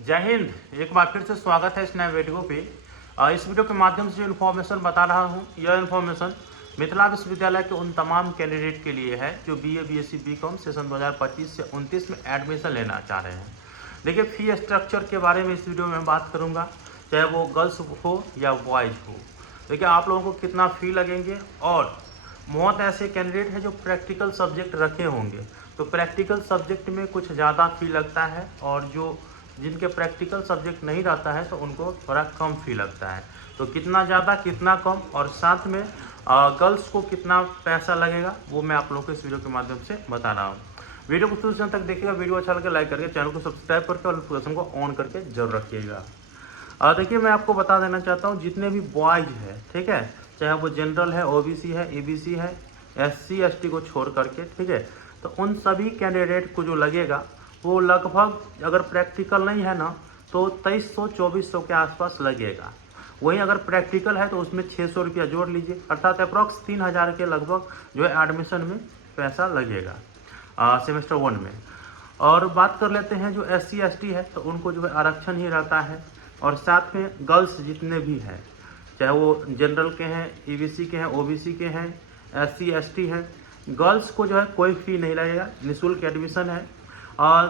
जय हिंद। एक बार फिर से स्वागत है इस नए वीडियो पे। इस वीडियो के माध्यम से जो इन्फॉर्मेशन बता रहा हूँ, यह इन्फॉर्मेशन मिथिला विश्वविद्यालय के उन तमाम कैंडिडेट के लिए है जो बीए, बीएससी, बीकॉम सेशन 2025 से 29 में एडमिशन लेना चाह रहे हैं। देखिए, फी स्ट्रक्चर के बारे में इस वीडियो में बात करूँगा, चाहे वो गर्ल्स हो या बॉयज़ हो। देखिए, आप लोगों को कितना फ़ी लगेंगे, और बहुत ऐसे कैंडिडेट हैं जो प्रैक्टिकल सब्जेक्ट रखे होंगे, तो प्रैक्टिकल सब्जेक्ट में कुछ ज़्यादा फ़ी लगता है, और जो जिनके प्रैक्टिकल सब्जेक्ट नहीं रहता है तो उनको थोड़ा कम फ़ी लगता है। तो कितना ज़्यादा कितना कम, और साथ में गर्ल्स को कितना पैसा लगेगा, वो मैं आप लोगों को इस वीडियो के माध्यम से बता रहा हूँ। वीडियो को शुरू से अंत तक देखिएगा। वीडियो अच्छा लगे लाइक करके, चैनल को सब्सक्राइब करके और नोटिफिकेशन को ऑन करके जरूर रखिएगा। देखिए, मैं आपको बता देना चाहता हूँ, जितने भी बॉयज़ है, ठीक है, चाहे वो जनरल है, ओबीसी है, एबीसी है, एससी एसटी को छोड़ करके, ठीक है, तो उन सभी कैंडिडेट को जो लगेगा वो लगभग, अगर प्रैक्टिकल नहीं है ना, तो 2300-2400 के आसपास लगेगा। वहीं अगर प्रैक्टिकल है तो उसमें 600 रुपया जोड़ लीजिए, अर्थात अप्रॉक्स 3000 के लगभग जो है एडमिशन में पैसा लगेगा सेमेस्टर 1 में। और बात कर लेते हैं जो एससी एसटी है, तो उनको जो है आरक्षण ही रहता है। और साथ में गर्ल्स जितने भी हैं, चाहे वो जनरल के हैं, ईबीसी के हैं, ओबीसी के हैं, एससी एसटी हैं, गर्ल्स को जो है कोई फ़ी नहीं लगेगा, निःशुल्क एडमिशन है।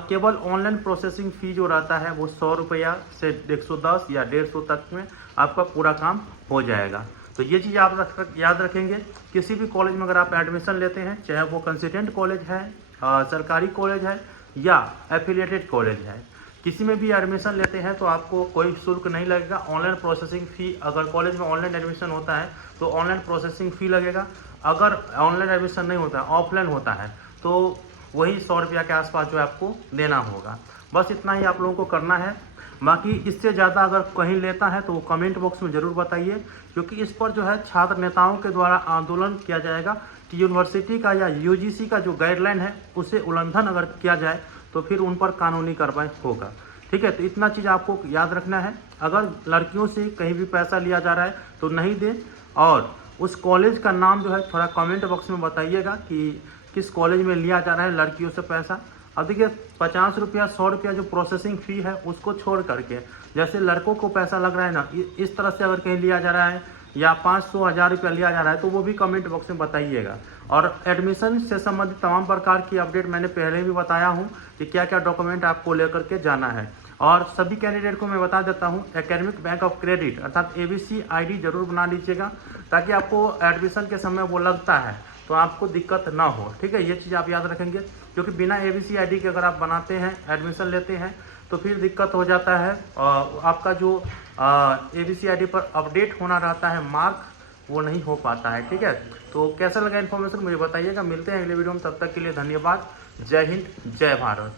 केवल ऑनलाइन प्रोसेसिंग फ़ी जो रहता है वो 100 रुपया से 110 या 150 तक में आपका पूरा काम हो जाएगा। तो ये चीज़ आप याद रखेंगे। किसी भी कॉलेज में अगर आप एडमिशन लेते हैं, चाहे वो कंसिस्टेंट कॉलेज है, सरकारी कॉलेज है या एफिलिएटेड कॉलेज है, किसी में भी एडमिशन लेते हैं तो आपको कोई शुल्क नहीं लगेगा। ऑनलाइन प्रोसेसिंग फ़ी, अगर कॉलेज में ऑनलाइन एडमिशन होता है तो ऑनलाइन प्रोसेसिंग फ़ी लगेगा। अगर ऑनलाइन एडमिशन नहीं होता है, ऑफलाइन होता है, तो वही 100 रुपया के आसपास जो है आपको देना होगा। बस इतना ही आप लोगों को करना है। बाकी इससे ज़्यादा अगर कहीं लेता है तो वो कमेंट बॉक्स में ज़रूर बताइए, क्योंकि इस पर जो है छात्र नेताओं के द्वारा आंदोलन किया जाएगा कि यूनिवर्सिटी का या यूजीसी का जो गाइडलाइन है उसे उल्लंघन अगर किया जाए तो फिर उन पर कानूनी कार्रवाई होगा। ठीक है, तो इतना चीज़ आपको याद रखना है। अगर लड़कियों से कहीं भी पैसा लिया जा रहा है तो नहीं दें, और उस कॉलेज का नाम जो है थोड़ा कमेंट बॉक्स में बताइएगा कि किस कॉलेज में लिया जा रहा है लड़कियों से पैसा। अब देखिए, 50 रुपया 100 रुपया जो प्रोसेसिंग फ़ी है उसको छोड़ करके जैसे लड़कों को पैसा लग रहा है ना, इस तरह से अगर कहीं लिया जा रहा है या 500-1000 रुपया लिया जा रहा है तो वो भी कमेंट बॉक्स में बताइएगा। और एडमिशन से संबंधित तमाम प्रकार की अपडेट मैंने पहले भी बताया हूँ कि क्या क्या डॉक्यूमेंट आपको लेकर के जाना है। और सभी कैंडिडेट को मैं बता देता हूँ, एकेडमिक बैंक ऑफ क्रेडिट अर्थात एबीसी आईडी जरूर बना लीजिएगा, ताकि आपको एडमिशन के समय वो लगता है तो आपको दिक्कत ना हो। ठीक है, ये चीज़ आप याद रखेंगे, क्योंकि बिना एबीसी आईडी के अगर आप बनाते हैं, एडमिशन लेते हैं, तो फिर दिक्कत हो जाता है। आपका जो एबीसी आईडी पर अपडेट होना रहता है मार्क, वो नहीं हो पाता है। ठीक है, तो कैसा लगा इन्फॉर्मेशन मुझे बताइएगा। मिलते हैं अगले वीडियो में, तब तक के लिए धन्यवाद। जय हिंद, जय भारत।